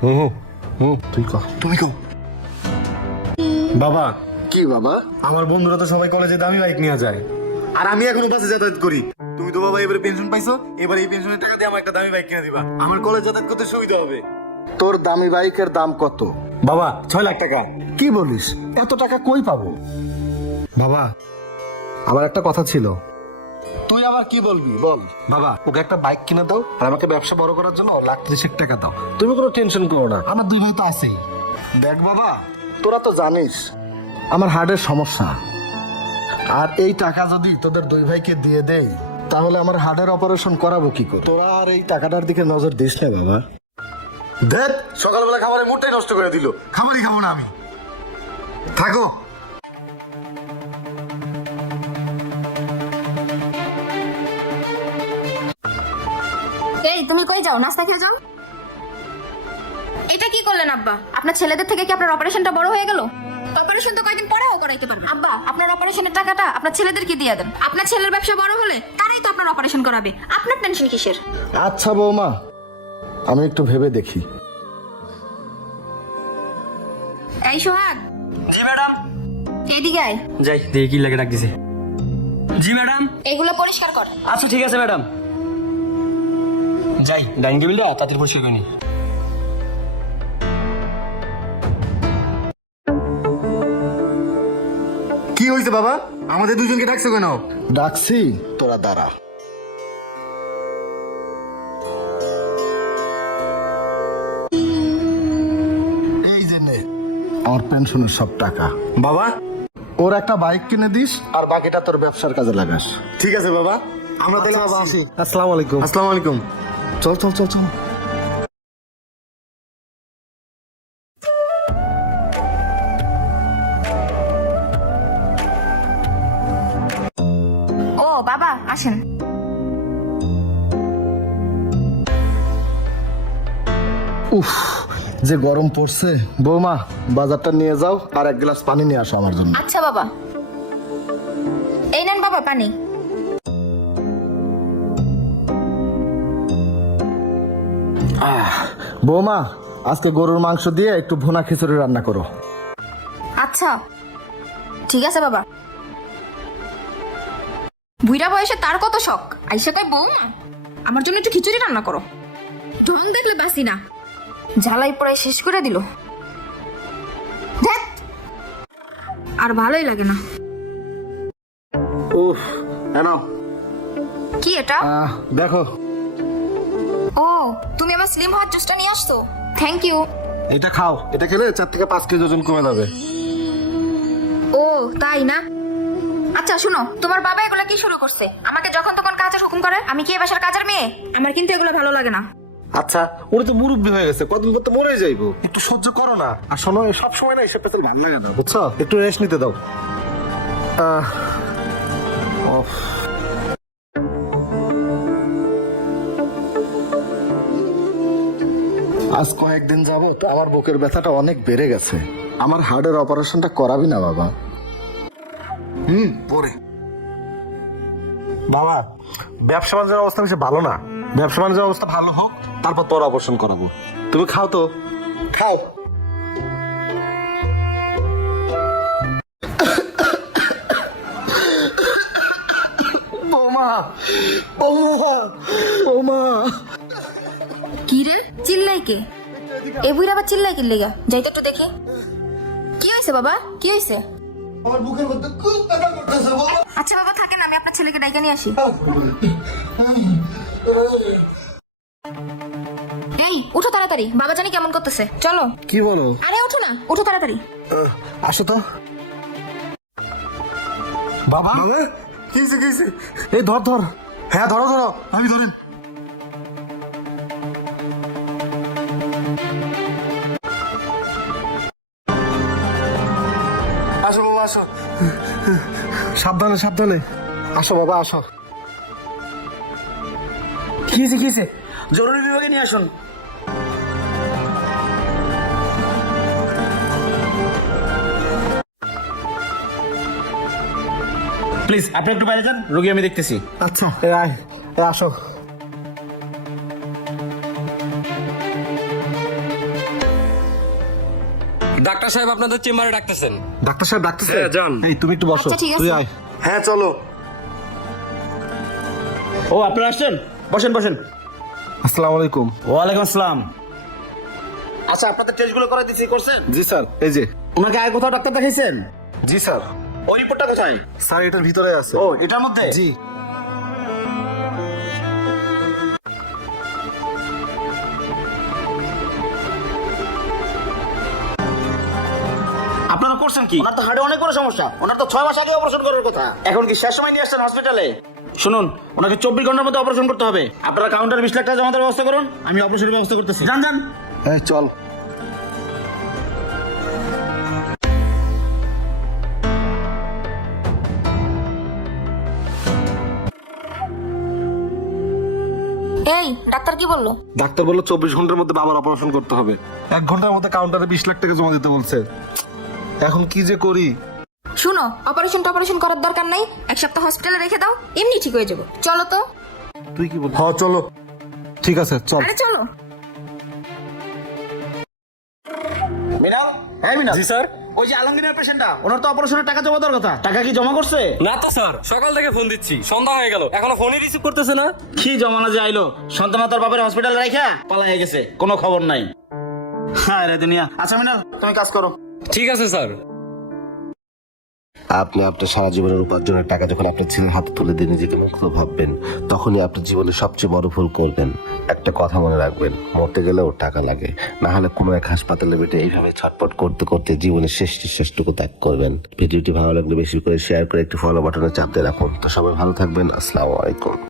তুই কহ, তুমি কহ। বাবা। কি বাবা? আমার বন্ধুরা তো সবাই কলেজে দামি বাইক নিয়ে যায়, আর আমি এখনো বাসে যাতায়াত করি। তুমি তো বাবা এবারে পেনশন পাইছো, এবার এই পেনশনের টাকা দিয়ে আমার একটা দামি বাইক কিনে দিবা, আমার কলেজ যাতায়াত করতে সুবিধা হবে। তোর দামি বাইকের দাম কত? বাবা 6 লাখ টাকা। কি বলিস? এত টাকা কই পাবো? বাবা আমার একটা কথা ছিল। তুই আবার কি বলবি বল। বাবা ওকে একটা বাইক কিনে দাও, আর আমাকে ব্যবসা বড় করার জন্য 1,30,000 টাকা দাও। তুমি কোনো টেনশন করো না, আমার 2 ভাই তো আছেই। দেখ বাবা, তোরা তো জানিস আমার হার্টের সমস্যা, আর এই টাকা যদি তোদের 2 ভাইকে দিয়ে দেই তাহলে আমার হার্টের অপারেশন করাবো কি করে? তোরা আর এই টাকাটার দিকে নজর দিস না বাবা। দেখ সকালবেলা খাবারের মুডটাই নষ্ট করে দিল, খাবারই খাবো না আমি। থাকো। এই তুমি কই যাও? নাস্তা খেয়ে যাও। এটা কি করলেন আব্বা? আপনার ছেলেদের থেকে কি আপনার অপারেশনটা বড় হয়ে গেল? অপারেশন তো কয়েকদিন পরেও করাইতে পারবেন। আব্বা আপনার অপারেশনের টাকাটা আপনার ছেলেদেরকে দিয়ে দেন। আপনার ছেলের ব্যবসা বড় হলে তারাই তো আপনার অপারেশন করাবে। আপনার টেনশন কিসের? আচ্ছা বৌমা, আমি একটু ভেবে দেখি। এই সোহাগ। জি ম্যাডাম। এদিকে আয়। যাই দেখি কি লাগে ডাক দিছে। জি ম্যাডাম। এগুলো পরিষ্কার কর। আচ্ছা ঠিক আছে ম্যাডাম। যাই ডাইনিং টেবিলটা তাড়াতাড়ি পরিষ্কার করে নি। কি হয়েছে বাবা? আমাদের দুজনকে ডাকছো কেন? ডাকছি, তোরা দাঁড়া। এই যে নে আমার পেনশনের সব টাকা। বাবা ওর একটা বাইক কিনে দিস, আর বাকিটা তোর ব্যবসার কাজে লাগাস। ঠিক আছে বাবা, আমরা তাহলে আচ্ছা, বাবা, আসি। আসসালামু আলাইকুম। আসসালামু আলাইকুম। চল চল চল চল। ও বাবা আসেন। উফ, যে গরম পড়ছে। বৌমা বাজারটা নিয়ে যাও, আর 1 গ্লাস পানি নিয়ে আসো আমার জন্য। আচ্ছা বাবা। এই নেন বাবা পানি। বৌমা আজকে গরুর মাংস দিয়ে একটু ভুনা খিচুড়ি রান্না করো। আচ্ছা ঠিক আছে বাবা। বুইড়া বয়সে তার কত শখ, আইসা কয় বৌমা আমার জন্য একটু খিচুড়ি রান্না করো। ঢং দেখলে বাসি না, ঝালাই পড়াই শেষ করে দিল। ধ্যাৎ, আর ভালোই লাগে না। উফ, এনো কি এটা? দেখো। ও তুমি আমার স্লিম হওয়ার জুসটা নিয়ে আসছো, থ্যাংক ইউ। এটা খাও, এটা খেলে 4 থেকে 5 কেজি ওজন কমে যাবে। ও তাই না? আচ্ছা শুনো, তোমার বাবা এগুলো কি শুরু করছে? আমাকে যখন তখন কাজের হুকুম করে। আমি কি এ বাসার কাজের মেয়ে? আমার কিন্তু এগুলো ভালো লাগে না। আচ্ছা ওরা তো মুরব্বী হয়ে গেছে, কতদিন পর তো মরে যাইবো, একটু সহ্য করো না। আর শোনো, সব সময় না এসব পেছাল ভালো লাগে না, বুঝছো? একটু রেস্ট নিতে দাও। উফ। আজ কয়েকদিন যাবত আমার বুকের ব্যথাটা অনেক বেড়ে গেছে। আমার হার্টের অপারেশনটা করাবি না বাবা? পরে বাবা, ব্যবসা বাণিজ্যের অবস্থা বেশি ভালো না। ব্যবসা বাণিজ্যের অবস্থা ভালো হোক, তারপর তোর অপারেশন করাবো। তুমি খাও তো, খাও। বৌমা, বৌমা, বৌমা। কি রে চিল্লাই কে? এ বুইরা আবার চিল্লাই কি লেগা? যাই তো একটু দেখি। কি হয়েছে বাবা, কি হয়েছে? আমার বুকের মধ্যে খুব ব্যথা করতেছে বাবা। আচ্ছা বাবা থাকেন, আমি আপনার ছেলেকে ডাইকা নিয়ে আসি। এই উঠো তাড়াতাড়ি, বাবা জানি কেমন করতেছে। চলো। কি বলো? আরে ওঠো না, উঠো তাড়াতাড়ি। আসো তো। বাবা কি হয়েছে, কি হয়েছে? এই ধর ধর। হ্যাঁ ধরো ধরো, আমি ধরেন। আসো বাবা আসো, সাবধানে সাবধানে। আসো বাবা আসো। কি হয়েছে কি হয়েছে? জরুরি বিভাগে নিয়ে আসুন। প্লিজ আপনি একটু বাইরে যান, রোগী আমি দেখতেছি। আচ্ছা আয়, আসো। ডাক্তার সাহেব আপনাদের চেম্বারে ডাকতেছেন। ডাক্তার সাহেব ডাকতেছে? হ্যাঁ, যান। এই তুমি একটু বসো, আচ্ছা, ঠিক আছে। তুই আয়। হ্যাঁ চলো। ও আপনারা আসছেন, বসেন বসেন। আসসালামু আলাইকুম। ওয়ালাইকুম আসসালাম। আচ্ছা, আপনাদের টেস্টগুলো করে দিচ্ছি, করছেন? জি স্যার, এই যে। ওনাকে আগে কোথাও ডাক্তার দেখাইছেন? জি স্যার। ওই রিপোর্টটা কোথায়? স্যার এটার ভিতরে আছে। ও, এটার মধ্যে? জি। আপনারা করছেন কি? ওনার তো হার্টে অনেক বড় সমস্যা, ওনার তো 6 মাস আগে অপারেশন করার কথা। এখন কি শেষ সময় নিয়ে আসছেন হসপিটালে? শুনুন, ওনাকে 24 ঘন্টার মধ্যে অপারেশন করতে হবে। আপনারা কাউন্টার 20 লাখ টাকা জমা দেওয়ার ব্যবস্থা করুন, আমি অপারেশনের ব্যবস্থা করতেছি। যান যান। এই চল। এই ডাক্তার কি বললো? ডাক্তার বললো 24 ঘন্টার মধ্যে বাবার অপারেশন করতে হবে। 1 ঘন্টার মধ্যে কাউন্টারে 20 লাখ টাকা জমা দিতে বলছে। এখন কি যে করি? শুনো, অপারেশন করার দরকার নাই, 1 সপ্তাহ হসপিটালে রেখে দাও, এমনি ঠিক হয়ে যাবে। চলো তো। তুই কি বল? হ্যাঁ চলো। ঠিক আছে চল। আরে চলো। মিনাল, হ্যাঁ মিনাল। জি স্যার। ওই যে আলমগীরের পেশেন্টটা, ওনার তো অপারেশনের টাকা জমা দেওয়ার কথা। টাকা কি জমা করছে? না তো স্যার, সকাল থেকে ফোন দিচ্ছি, সন্ধ্যা হয়ে গেল, এখনো ফোনই রিসিভ করতেছে না। কি জমানা যে আইলো, সন্তান তার বাপের হসপিটালে রাখা পালাই গেছে, কোনো খবর নাই। হ্যাঁ রে দুনিয়া। আচ্ছা মিনাল, তুমি কাজ করো। ঠিক আছে স্যার। আপনি আপনার সারা জীবনের উপার্জনের টাকা যখন আপনার ছেলের হাতে তুলে দিয়ে নিজেকে মুক্ত ভাববেন, তখনই আপনার জীবনের সবচেয়ে বড় ভুল করবেন। একটা কথা মনে রাখবেন, মরতে গেলেও টাকা লাগে, না হলে কোনো এক হাসপাতালে বেটে এইভাবে ছটপট করতে করতে জীবনের শেষটুকু ত্যাগ করবেন। ভিডিওটি ভালো লাগলে বেশি করে শেয়ার করে একটি ফলো বাটনে চাপ দিয়ে রাখুন। তো সবাই ভালো থাকবেন। আসসালামু আলাইকুম।